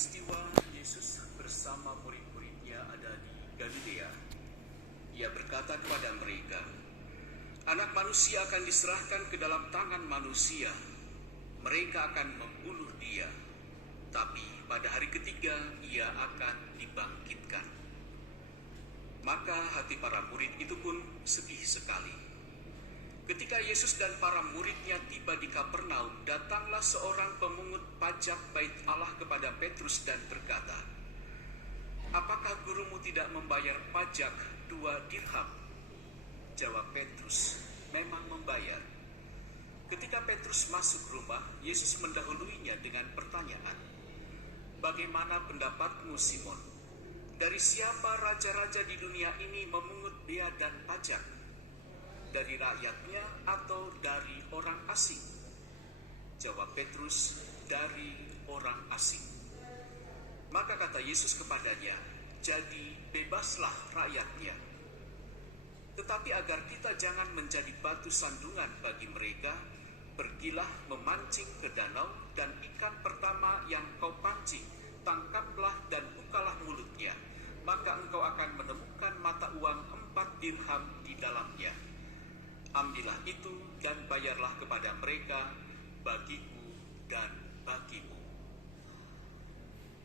peristiwa Yesus bersama murid-muridnya ada di Galilea, ia berkata kepada mereka, "Anak manusia akan diserahkan ke dalam tangan manusia. Mereka akan membunuh dia, tapi pada hari ketiga ia akan dibangkitkan." Maka hati para murid itu pun sedih sekali. Ketika Yesus dan para muridnya tiba di Kapernaum, datanglah seorang pemungut pajak bait Allah kepada Petrus dan berkata, "Apakah gurumu tidak membayar pajak 2 dirham?" Jawab Petrus, "Memang membayar." Ketika Petrus masuk rumah, Yesus mendahuluinya dengan pertanyaan, "Bagaimana pendapatmu, Simon? Dari siapa raja-raja di dunia ini memungut bea dan pajak? Dari rakyatnya atau dari orang asing?" Jawab Petrus, "Dari orang asing." Maka kata Yesus kepadanya, "Jadi bebaslah rakyatnya. Tetapi agar kita jangan menjadi batu sandungan bagi mereka, pergilah memancing ke danau, dan ikan pertama yang kau pancing, tangkaplah dan bukalah mulutnya. Maka engkau akan menemukan mata uang 4 dirham di dalamnya. Ambillah itu dan bayarlah kepada mereka, bagiku dan bagimu."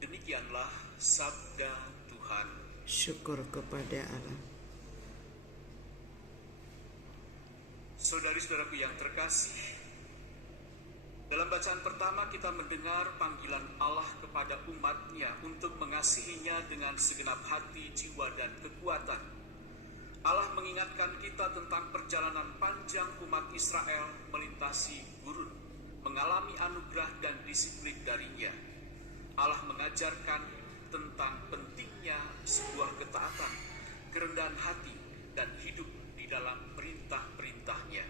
Demikianlah sabda Tuhan. Syukur kepada Allah. Saudari-saudaraku yang terkasih, dalam bacaan pertama kita mendengar panggilan Allah kepada umatnya untuk mengasihinya dengan segenap hati, jiwa, dan kekuatan. Allah mengingatkan kita tentang perjalanan panjang umat Israel melintasi gurun, mengalami anugerah dan disiplin darinya. Allah mengajarkan tentang pentingnya sebuah ketaatan, kerendahan hati, dan hidup di dalam perintah-perintahnya.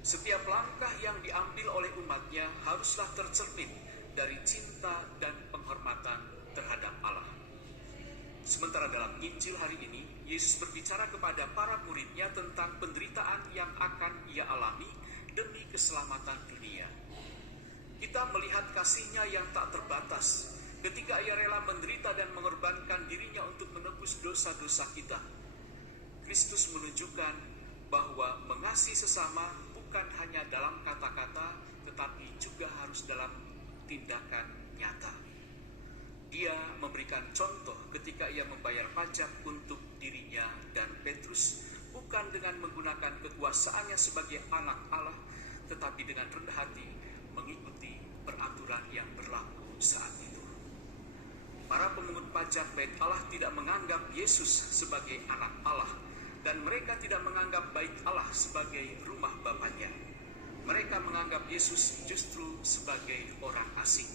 Setiap langkah yang diambil oleh umatnya haruslah tercermin dari cinta dan penghormatan terhadap Allah. Sementara dalam Injil hari ini, Yesus berbicara kepada para muridnya tentang penderitaan yang akan ia alami demi keselamatan dunia. Kita melihat kasih-Nya yang tak terbatas ketika ia rela menderita dan mengorbankan dirinya untuk menebus dosa-dosa kita. Kristus menunjukkan bahwa mengasihi sesama bukan hanya dalam kata-kata, tetapi juga harus dalam tindakan nyata. Dia memberikan contoh ketika ia membayar pajak untuk dirinya dan Petrus, bukan dengan menggunakan kekuasaannya sebagai anak Allah, tetapi dengan rendah hati mengikuti peraturan yang berlaku saat itu. Para pemungut pajak bait Allah tidak menganggap Yesus sebagai anak Allah, dan mereka tidak menganggap bait Allah sebagai rumah Bapaknya. Mereka menganggap Yesus justru sebagai orang asing.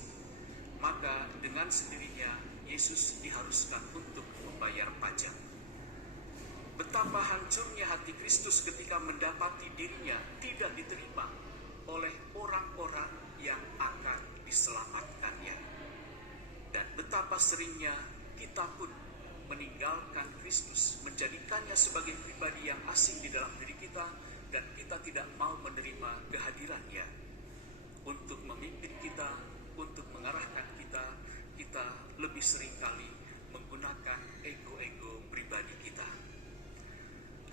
Maka dengan sendirinya Yesus diharuskan untuk membayar pajak. Betapa hancurnya hati Kristus ketika mendapati dirinya tidak diterima oleh orang-orang yang akan diselamatkannya. Dan betapa seringnya kita pun meninggalkan Kristus, menjadikannya sebagai pribadi yang asing di dalam diri kita, dan kita tidak mau menerima kehadirannya untuk memimpin kita, untuk mengarahkan kita. Kita lebih seringkali menggunakan ego-ego pribadi kita.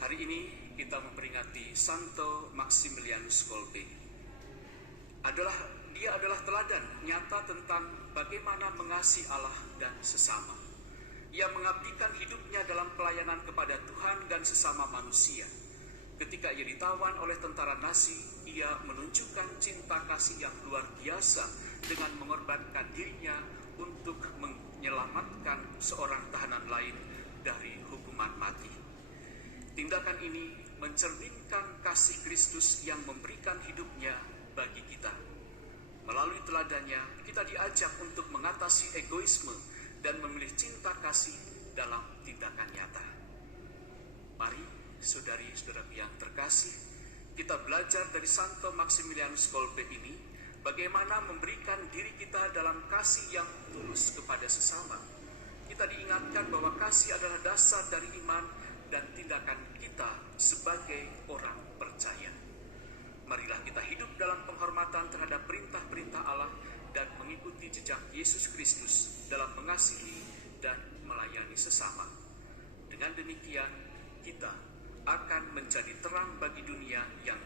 Hari ini kita memperingati Santo Maximilianus Kolbe. Dia adalah teladan nyata tentang bagaimana mengasihi Allah dan sesama. Ia mengabdikan hidupnya dalam pelayanan kepada Tuhan dan sesama manusia. Ketika ia ditawan oleh tentara Nazi, ia menunjukkan cinta kasih yang luar biasa dengan mengorbankan dirinya untuk menyelamatkan seorang tahanan lain dari hukuman mati. Tindakan ini mencerminkan kasih Kristus yang memberikan hidupnya bagi kita. Melalui teladannya, kita diajak untuk mengatasi egoisme dan memilih cinta kasih dalam tindakan nyata. Mari, saudari-saudara yang terkasih, kita belajar dari Santo Maximilianus Kolbe ini, bagaimana memberikan diri kita dalam kasih yang tulus kepada sesama. Kita diingatkan bahwa kasih adalah dasar dari iman dan tindakan kita sebagai orang percaya. Marilah kita hidup dalam penghormatan terhadap perintah-perintah Allah dan mengikuti jejak Yesus Kristus dalam mengasihi dan melayani sesama. Dengan demikian, kita akan menjadi terang bagi dunia yang